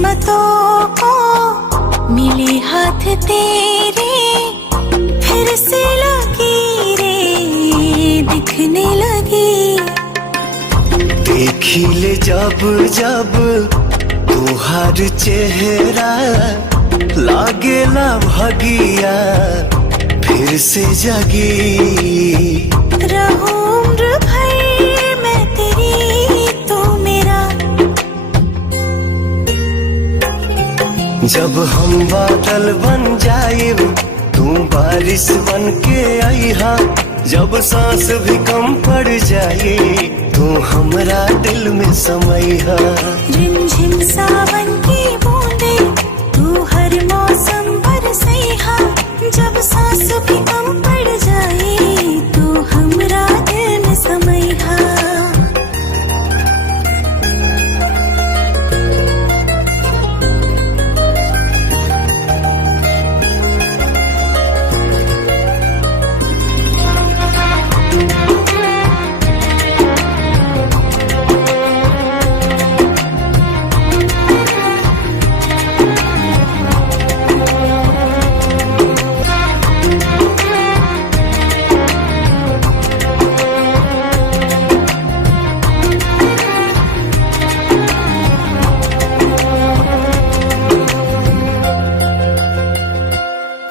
किस्मतों को मिले हाथ तेरे, फिर से लकीरें दिखने लगी। देखी ले जब जब तुहार चेहरा, लागेला भगिया फिर से जगी। रहूं उम्र भर मैं तेरी, तू मेरा। जब हम बादल बन जाएब, तू बारिश बन के आईहा। जब सांस भी कम पड़ जाए, तू हमरा दिल में समैहा। रिमझिम सावन की बूंदे, तू हर मौसम बरसैहा। जब सांस भी कम पड़ जाए, तू हमरा दिल में समैहा।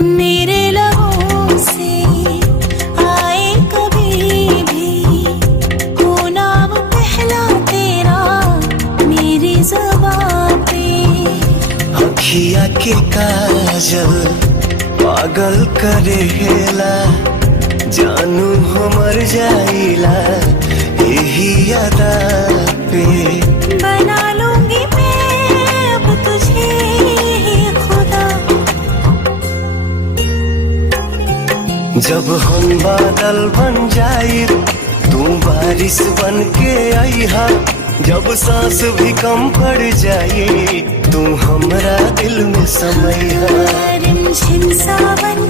मेरे लबों से आए कभी भी, हो नाम पहला तेरा मेरी ज़बान पे। अखिया के काजल पागल करेला, जानू हमर जाइला यही अदा पे। बना लूंगी मैं अब तुझे खुदा। जब हम बादल बन जाए, तू बारिश बन के आईहा। जब सांस भी कम पड़ जाए, तू हमरा दिल में समैहा। रिमझिम सावन